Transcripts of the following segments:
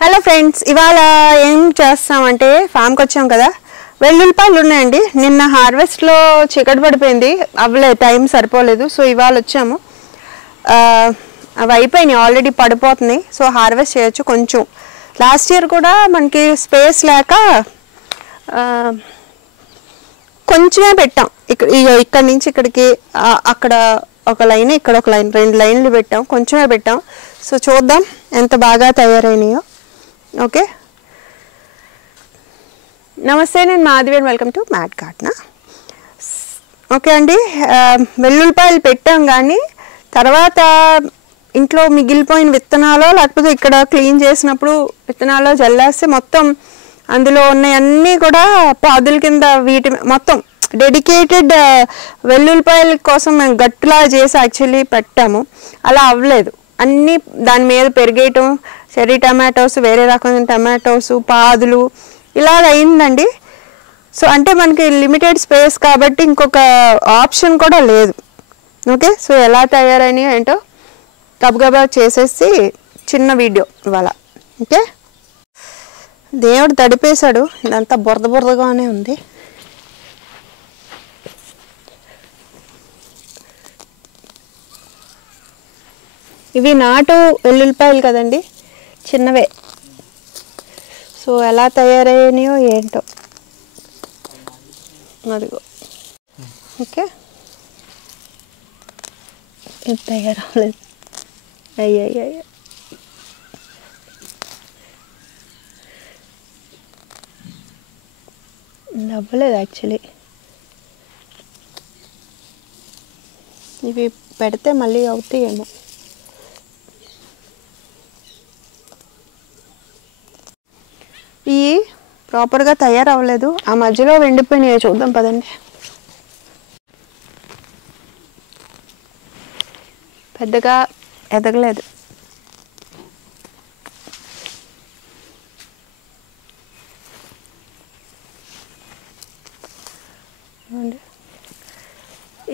Hello friends, ఇవాళ ఏం చేస్తామంటే ఫామ్కి వచ్చాం కదా. వెల్లుల్లిపాయలు ఉన్నాయండి. నిన్న హార్వెస్ట్లో చీకటి పడిపోయింది, అవ్వలేదు, టైం సరిపోలేదు. సో ఇవాళ వచ్చాము. అవి అయిపోయినాయి, ఆల్రెడీ పడిపోతున్నాయి. సో హార్వెస్ట్ చేయొచ్చు. కొంచెం లాస్ట్ ఇయర్ కూడా మనకి స్పేస్ లేక కొంచెమే పెట్టాం. ఇక్కడ నుంచి ఇక్కడికి, అక్కడ ఒక లైన్, ఇక్కడ ఒక లైన్, 2 లైన్లు పెట్టాం, కొంచెమే పెట్టాం. సో చూద్దాం ఎంత బాగా తయారైనాయో. ఓకే, నమస్తే, నేను Madhavi, welcome to mat garden. Okay అండి, వెల్లుల్లిపాయలు పెట్టాం, కానీ తర్వాత ఇంట్లో మిగిలిపోయిన విత్తనాలు, లేకపోతే ఇక్కడ క్లీన్ చేసినప్పుడు విత్తనాలు జల్లేస్తే మొత్తం అందులో ఉన్నవన్నీ కూడా పాదుల కింద, వీటి మొత్తం డెడికేటెడ్ వెల్లుల్లిపాయల కోసం మేము గట్టులా చేసి యాక్చువల్లీ పెట్టాము. అలా అవ్వలేదు, అన్నీ దాని మీద పెరిగేయటం, చెర్రీ టమాటోస్, వేరే రకమైన టమాటోస్, పాదులు, ఇలాగ అయిందండి. సో అంటే మనకి లిమిటెడ్ స్పేస్ కాబట్టి ఇంకొక ఆప్షన్ కూడా లేదు. ఓకే, సో ఎలా తయారైనాయో ఏంటో గబగబా చేసేసి చిన్న వీడియో ఇవాళ. ఓకే, దేవుడు తడిపేశాడు, ఇదంతా బురద బురదగానే ఉంది. ఇవి నాటు వెల్లుల్లిపాయలు కదండి, చిన్నవే. సో ఎలా తయారయ్యాయో ఏంటో, అదిగో. ఓకే, ఇది తయారవ్వలేదు, అయ్యయ్య. అవ్వలేదు యాక్చువల్లీ. ఇవి పెడితే మళ్ళీ అవుతాయేమో. ఇవి ప్రాపర్గా తయారవ్వలేదు, ఆ మధ్యలో వెండిపోయినాయి. చూద్దాం పదండి. పెద్దగా ఎదగలేదు.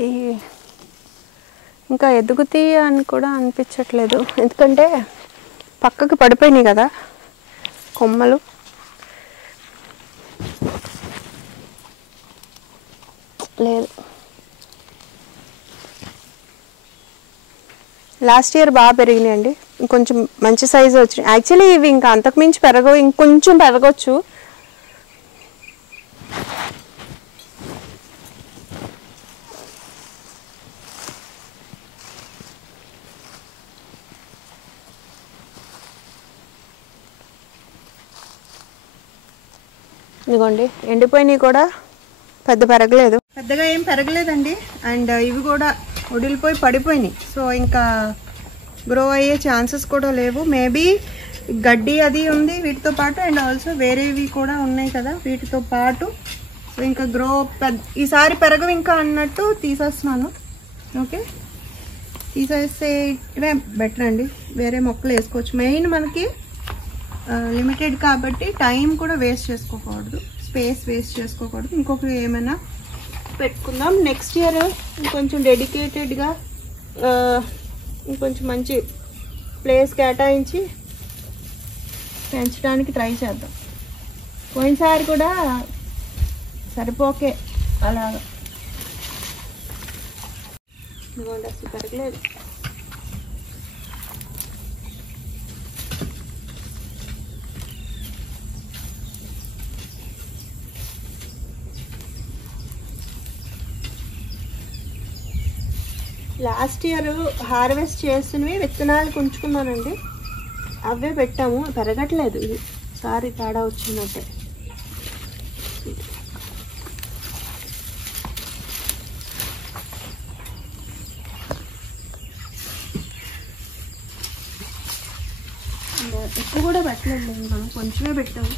ఈ ఇంకా ఎదుగుతాయి అని కూడా అనిపించట్లేదు, ఎందుకంటే పక్కకు పడిపోయినాయి కదా కొమ్మలు. లేదు, లాస్ట్ ఇయర్ బాగా పెరిగినాయండి, ఇంకొంచెం మంచి సైజు వచ్చినాయి. యాక్చువల్లీ ఇవి ఇంకా అంతకుమించి పెరగవు, ఇంకొంచెం పెరగచ్చు. ఇదిగోండి, ఎండిపోయినవి కూడా పెద్ద పెరగలేదు, పెద్దగా ఏం పెరగలేదండి. అండ్ ఇవి కూడా వడిలిపోయి పడిపోయినాయి. సో ఇంకా గ్రో అయ్యే ఛాన్సెస్ కూడా లేవు. మేబీ గడ్డి అది ఉంది వీటితో పాటు, అండ్ ఆల్సో వేరేవి కూడా ఉన్నాయి కదా వీటితో పాటు. సో ఇంకా గ్రో ఈసారి పెరగవు ఇంకా అన్నట్టు తీసేస్తున్నాను. ఓకే, తీసేస్తే ఇవే బెటర్ అండి, వేరే మొక్కలు వేసుకోవచ్చు. మెయిన్ మనకి లిమిటెడ్ కాబట్టి టైం కూడా వేస్ట్ చేసుకోకూడదు, స్పేస్ వేస్ట్ చేసుకోకూడదు. ఇంకొకటి ఏమైనా పెట్టుకుందాం. నెక్స్ట్ ఇయర్ ఇంకొంచెం డెడికేటెడ్గా ఇంకొంచెం మంచి ప్లేస్ కేటాయించి పెంచడానికి ట్రై చేద్దాం. పోయినసారి కూడా సరిపోకే అలాగా. ఇదిగోండి, అసలు పెరగలేదు. లాస్ట్ ఇయర్ హార్వెస్ట్ చేస్తున్నవి విత్తనాలు ఉంచుకున్నానండి, అవే పెట్టాము, పెరగట్లేదు. ఇది సారి తేడా వచ్చిందంటే. ఎక్కువ కూడా పెట్టలేదు, మనం కొంచెమే పెట్టాము.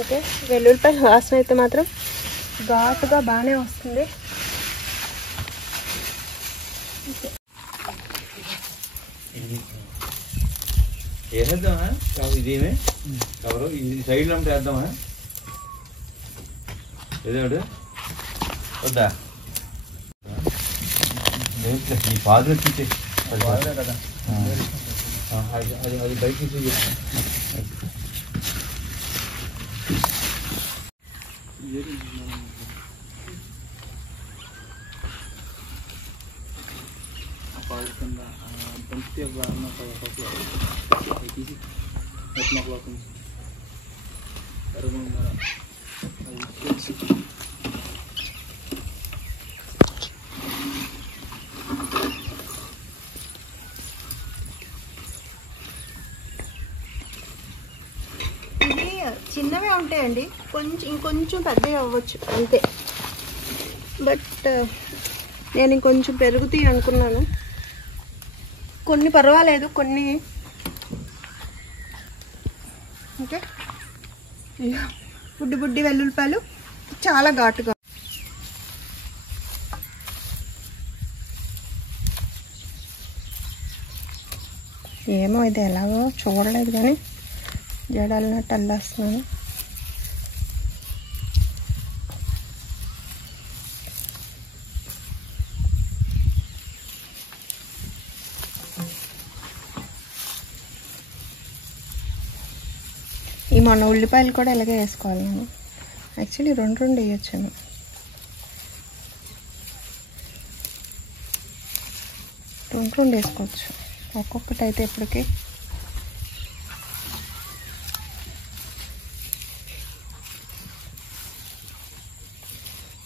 ఓకే, వెల్లుల్లిపాయ వాసన అయితే మాత్రం ఘాటుగా బాగానే వస్తుంది. వేసేద్దామా ఇదేమే కవరు ఇది సైడ్లో ఉంటే వేద్దామా ఏదేమిటి వద్దా ఈ పాదులు ఎక్కించే కదా అది బయట చిన్నవే ఉంటాయండి, ఇంకొంచెం పెద్దవి అవ్వచ్చు అంతే. బట్ నేను ఇంకొంచెం పెరుగుతాయి అనుకున్నాను. కొన్ని పర్వాలేదు, కొన్ని ఓకే. బుడ్డి బుడ్డి వెల్లుల్లిపాయలు చాలా ఘాటుగా. ఏమో ఇది ఎలాగో చూడలేదు కానీ జడలినట్టు అల్లేస్తున్నాను. ఈ మొన్న ఉల్లిపాయలు కూడా ఇలాగే వేసుకోవాలి నేను. యాక్చువల్లీ రెండు వేయొచ్చాను. రెండు వేసుకోవచ్చు, ఒక్కొక్కటి అయితే ఇప్పటికి.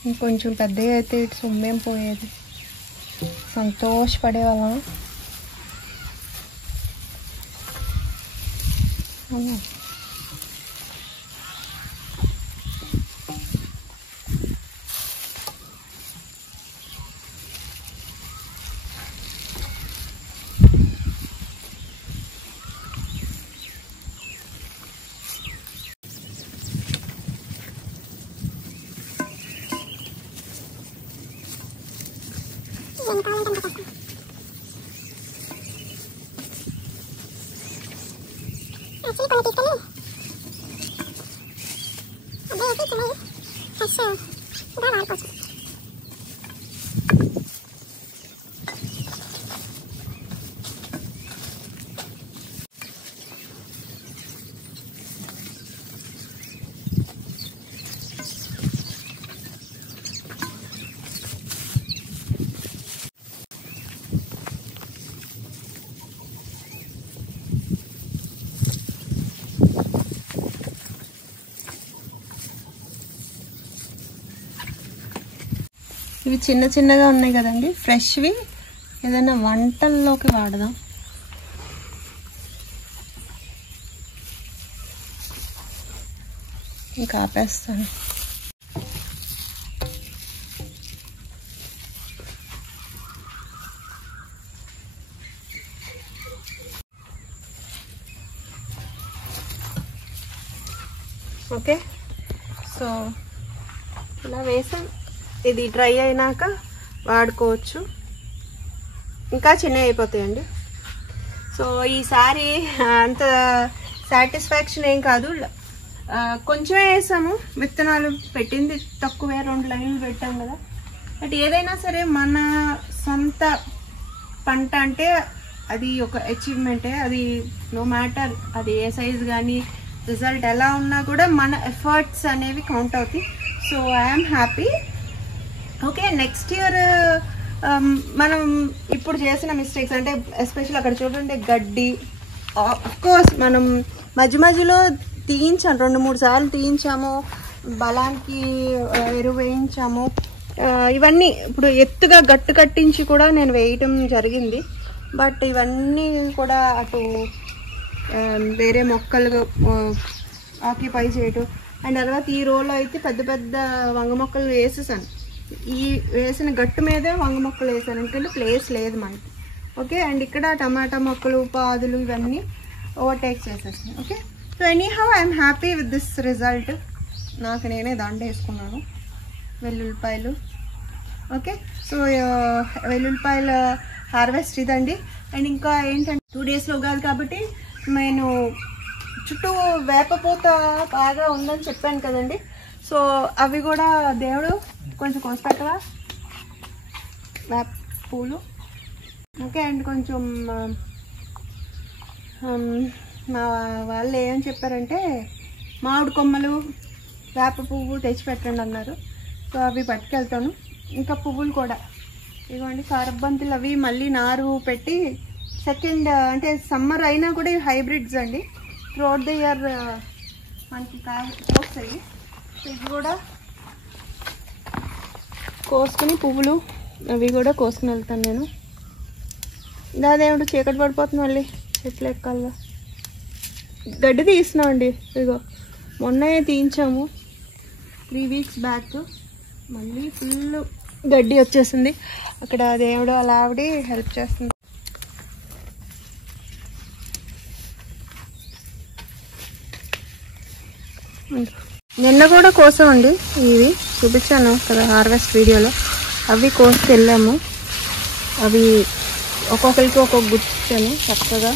ఇంకొంచెం పెద్దగా అయితే ఇటు సొమ్మేం పోయేది, సంతోషపడేవాళ్ళం. అవునా, ఇవి చిన్న చిన్నగా ఉన్నాయి కదండి, ఫ్రెష్వి ఏదైనా వంటల్లోకి వాడదాం. ఇంకా ఆపేస్తాను. ఓకే, సో ఇలా వేసాం. ఇది డ్రై అయినాక వాడుకోవచ్చు, ఇంకా చిన్నవి అయిపోతాయండి. సో ఈసారి అంత సాటిస్ఫాక్షన్ ఏం కాదు, కొంచెమే వేసాము. విత్తనాలు పెట్టింది తక్కువే, 2 లైన్లు పెట్టాం కదా. బట్ ఏదైనా సరే మన సొంత పంట అంటే అది ఒక అచీవ్మెంటే. అది నో మ్యాటర్ అది ఏ సైజ్ కానీ రిజల్ట్ ఎలా ఉన్నా కూడా మన ఎఫర్ట్స్ అనేవి కౌంట్ అవుతాయి. So I'm happy. Okay, next year మనం ఇప్పుడు చేసిన మిస్టేక్స్ అంటే ఎస్పెషల్ అక్కడ చూడండి గడ్డి, ఆఫ్కోర్స్ మనం మధ్య మధ్యలో తీయించాము, 2-3 సార్లు తీయించాము, బలానికి ఎరువు వేయించాము. ఇవన్నీ ఇప్పుడు ఎత్తుగా గట్టు కట్టించి కూడా నేను వేయటం జరిగింది. బట్ ఇవన్నీ కూడా అటు వేరే మొక్కలు ఆక్యుపై చేయటం. అండ్ తర్వాత ఈ రోలో అయితే పెద్ద పెద్ద వంగ మొక్కలు వేసేసాను. ఈ వేసిన గట్టు మీదే వంగ మొక్కలు వేసాను, ఎందుకంటే ప్లేస్ లేదు మనకి. ఓకే, అండ్ ఇక్కడ టమాటా మొక్కలు, పాదులు ఇవన్నీ ఓవర్టేక్ చేసేసాను. Okay, so anyhow I'm happy with this result. నాకు నేనే దండ వేసుకున్నాను వెల్లుల్లిపాయలు. ఓకే, సో వెల్లుల్లిపాయల హార్వెస్ట్ ఇదండి. అండ్ ఇంకా ఏంటంటే 2 డేస్లో ఉగాది కాబట్టి నేను చుట్టూ వేపపూత బాగా ఉందని చెప్పాను కదండి. సో అవి కూడా దేవుడు కొంచెం కోసి పెట్టవా వేప పూలు. ఓకే, అండ్ కొంచెం మా వాళ్ళు ఏమని చెప్పారంటే మామిడి కొమ్మలు వేప పువ్వు తెచ్చిపెట్టండి అన్నారు. సో అవి పట్టుకెళ్తాను. ఇంకా పువ్వులు కూడా ఇదిగోండి, కారబంతులు అవి మళ్ళీ నారు పెట్టి సెకండ్ అంటే సమ్మర్ అయినా కూడా హైబ్రిడ్స్ అండి. త్రూఅవుట్ ద ఇయర్ మనకి కోస్తాయి. ఇది కూడా కోసుకుని పువ్వులు అవి కూడా కోసుకుని వెళ్తాను నేను. దాదేమిటి చీకటి పడిపోతుంది, మళ్ళీ చెట్లు ఎక్కాలి. గడ్డి తీస్తున్నాం అండి. ఇదిగో మొన్ననే తీయించాము 3 వీక్స్ బ్యాక్. మళ్ళీ ఫుల్ గడ్డి వచ్చేసింది. అక్కడ దేవుడు అలా ఆవిడ హెల్ప్ చేస్తుంది. నిన్న కూడా కోసామండి, ఇవి చూపించాను కదా హార్వెస్ట్ వీడియోలో. అవి కోసుకు వెళ్ళాము. అవి ఒక్కొక్కరికి ఒక్కొక్క గుర్తించాను చక్కగా.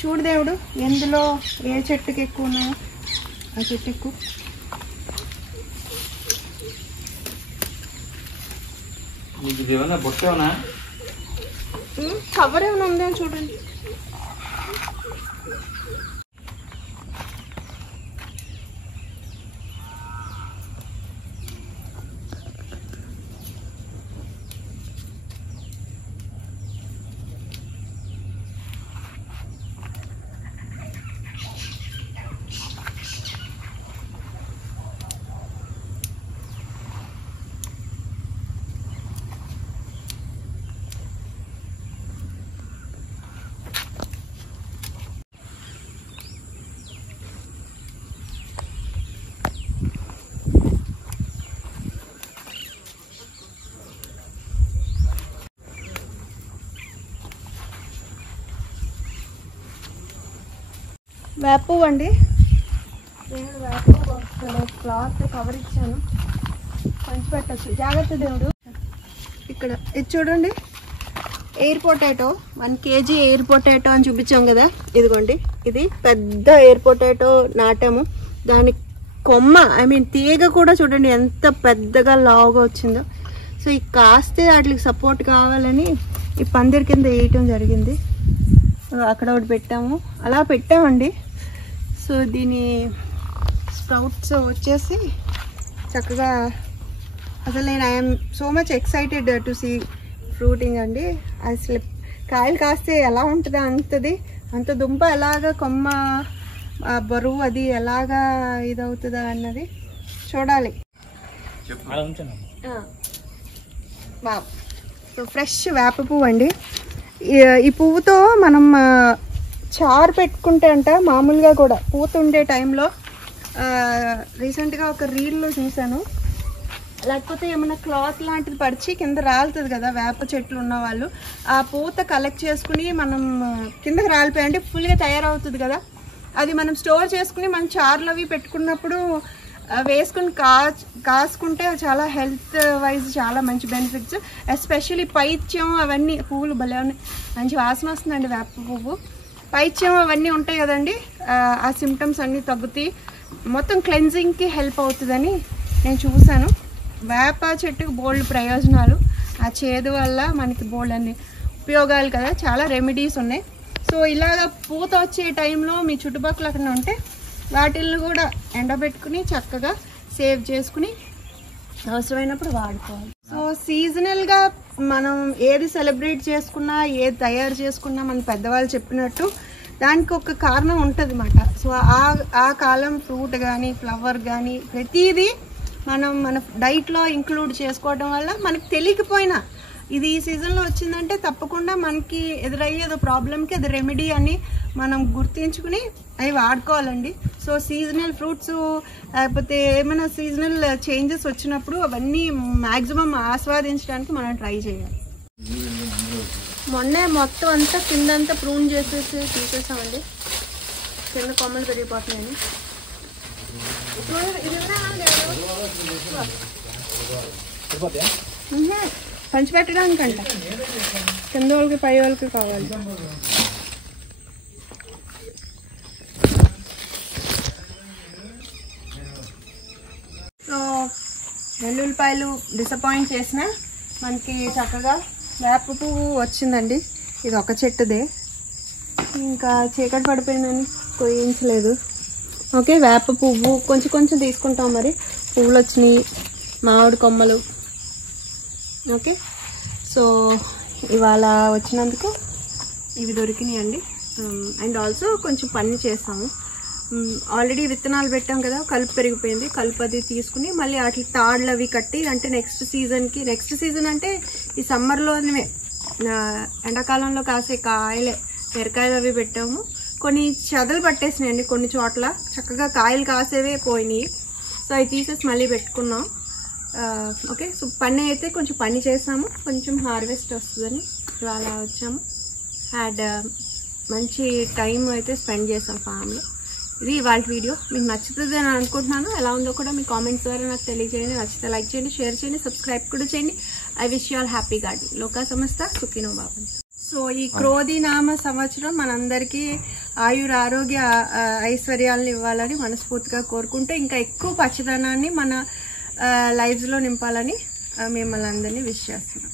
చూడు దేవుడు ఎందులో ఏ చెట్టుకి ఎక్కువ ఉన్నాయో ఆ చెట్టు ఎక్కువ. కవర్ ఏమైనా ఉందా చూడండి. వేపు అండి, నేను వేపు క్లాత్ కవర్ ఇచ్చాను, పంచి పెట్టచ్చు జాగ్రత్త దేవుడు. ఇక్కడ ఇది చూడండి, air potato 1 kg air potato అని చూపించాం కదా. ఇదిగోండి, ఇది పెద్ద ఎయిర్ పొటాటో నాటాము. దాని కొమ్మ తీగ కూడా చూడండి ఎంత పెద్దగా లావుగా వచ్చిందో. సో ఈ కాస్తే వాటికి సపోర్ట్ కావాలని ఈ పందిరి కింద వేయటం జరిగింది. అక్కడ ఒకటి పెట్టాము, అలా పెట్టామండి. సో దీని స్ప్రౌట్స్ వచ్చేసి చక్కగా అసలు నేను I am so much excited to see fruiting అండి. అసలు కాయలు కాస్తే ఎలా ఉంటుందో అంత దుంప ఎలాగా కొమ్మ బరువు అది ఎలాగా ఇదవుతుందా అన్నది చూడాలి. సో ఫ్రెష్ వేప పువ్వు అండి. ఈ పువ్వుతో మనం చారు పెట్టుకుంటే అంట మామూలుగా కూడా పూత ఉండే టైంలో రీసెంట్గా ఒక రీల్లో చూసాను. లేకపోతే ఏమైనా క్లాత్ లాంటిది పరిచి కింద రాలుతుంది కదా వేప చెట్లు ఉన్న వాళ్ళు, ఆ పూత కలెక్ట్ చేసుకుని మనం కిందకి రాలిపోయి అంటే ఫుల్గా తయారవుతుంది కదా, అది మనం స్టోర్ చేసుకుని మనం చారులు అవి పెట్టుకున్నప్పుడు వేసుకుని కాసుకుంటే చాలా హెల్త్ వైజ్ చాలా మంచి బెనిఫిట్స్. ఎస్పెషల్లీ పైత్యం అవన్నీ పువ్వులు భలే ఉన్నాయి, మంచి వాసన వస్తుందండి వేప పువ్వు. పైత్యం అవన్నీ ఉంటాయి కదండి, ఆ సిమ్టమ్స్ అన్నీ తగ్గుతాయి, మొత్తం క్లెన్జింగ్కి హెల్ప్ అవుతుందని నేను చూశాను. వేప చెట్టుకు బోల్డ్ ప్రయోజనాలు, ఆ చేదు వల్ల మనకి బోల్డ్ అన్ని ఉపయోగాలు కదా, చాలా రెమెడీస్ ఉన్నాయి. సో ఇలాగ పూత వచ్చే టైంలో మీ చుట్టుపక్కల అక్కడ ఉంటే వాటిల్ని కూడా ఎండబెట్టుకుని చక్కగా సేవ్ చేసుకుని అవసరమైనప్పుడు వాడుకోవాలి. సో సీజనల్గా మనం ఏది సెలబ్రేట్ చేసుకున్నా ఏది తయారు చేసుకున్నా మన పెద్దవాళ్ళు చెప్పినట్టు దానికి ఒక కారణం ఉంటుంది అన్నమాట. సో ఆ కాలం ఫ్రూట్ కానీ ఫ్లవర్ కానీ ప్రతిదీ మనం మన డైట్లో ఇంక్లూడ్ చేసుకోవడం వల్ల మనకు తెలియకపోయినా ఇది ఈ సీజన్లో వచ్చిందంటే తప్పకుండా మనకి ఎదురయ్యేదో ప్రాబ్లంకి అది రెమెడీ అని మనం గుర్తించుకుని అవి వాడుకోవాలండి. సో సీజనల్ ఫ్రూట్స్ లేకపోతే ఏమైనా సీజనల్ చేంజెస్ వచ్చినప్పుడు అవన్నీ మ్యాక్సిమం ఆస్వాదించడానికి మనం ట్రై చేయాలి. మొన్నే మొత్తం అంతా కిందంతా ప్రూన్ చేసేసి తీసేసామండి. కింద కొమ్మలు పెరిగిపోతున్నాయని. పంచిపెట్టడానికంట కింద వాళ్ళకి పై వాళ్ళకి కావాలి. సో వెల్లుల్లిపాయలు డిసప్పాయింట్ చేసిన మనకి చక్కగా వేప పువ్వు వచ్చిందండి. ఇది ఒక చెట్టుదే, ఇంకా చీకటి పడిపోయిందని కోయించలేదు. ఓకే, వేప పువ్వు కొంచెం కొంచెం తీసుకుంటాం. మరి పువ్వులు వచ్చినాయి, మామిడి కొమ్మలు. ఓకే, సో ఇవాళ వచ్చినందుకు ఇవి దొరికినాయి అండి. అండ్ ఆల్సో కొంచెం పని చేస్తాము. ఆల్రెడీ విత్తనాలు పెట్టాం కదా, కలుపు పెరిగిపోయింది. కలుపు అది తీసుకుని మళ్ళీ వాటి తాళ్ళు అవి కట్టి, అంటే నెక్స్ట్ సీజన్ అంటే ఈ సమ్మర్లోనే ఎండాకాలంలో కాసే కాయలే మిరకాయలు అవి పెట్టాము. కొన్ని చెదలు పట్టేసినాయండి కొన్ని చోట్ల, చక్కగా కాయలు కాసేవే పోయినాయి. సో అవి తీసేసి మళ్ళీ పెట్టుకున్నాం. ఓకే, సో పని అయితే కొంచెం పని చేసాము, కొంచెం హార్వెస్ట్ వస్తుందని ఇవాళ వచ్చాము. అండ్ మంచి టైం అయితే స్పెండ్ చేసాం ఫామ్లో. ఇది ఇవాళ వీడియో మీకు నచ్చుతుంది అని అనుకుంటున్నాను. ఎలా ఉందో కూడా మీ కామెంట్స్ ద్వారా నాకు తెలియజేయండి. నచ్చితే లైక్ చేయండి, షేర్ చేయండి, సబ్స్క్రైబ్ కూడా చేయండి. I wish you all happy garden. లోకా సమస్త సుఖినో భవంతు. సో ఈ క్రోధి నామ సంవత్సరం మనందరికీ ఆయుర ఆరోగ్య ఐశ్వర్యాలను ఇవ్వాలని మనస్ఫూర్తిగా కోరుకుంటూ, ఇంకా ఎక్కువ పచ్చదనాన్ని మన లైఫ్స్లో నింపాలని మిమ్మల్ని అందరినీ విష్ చేస్తున్నాం.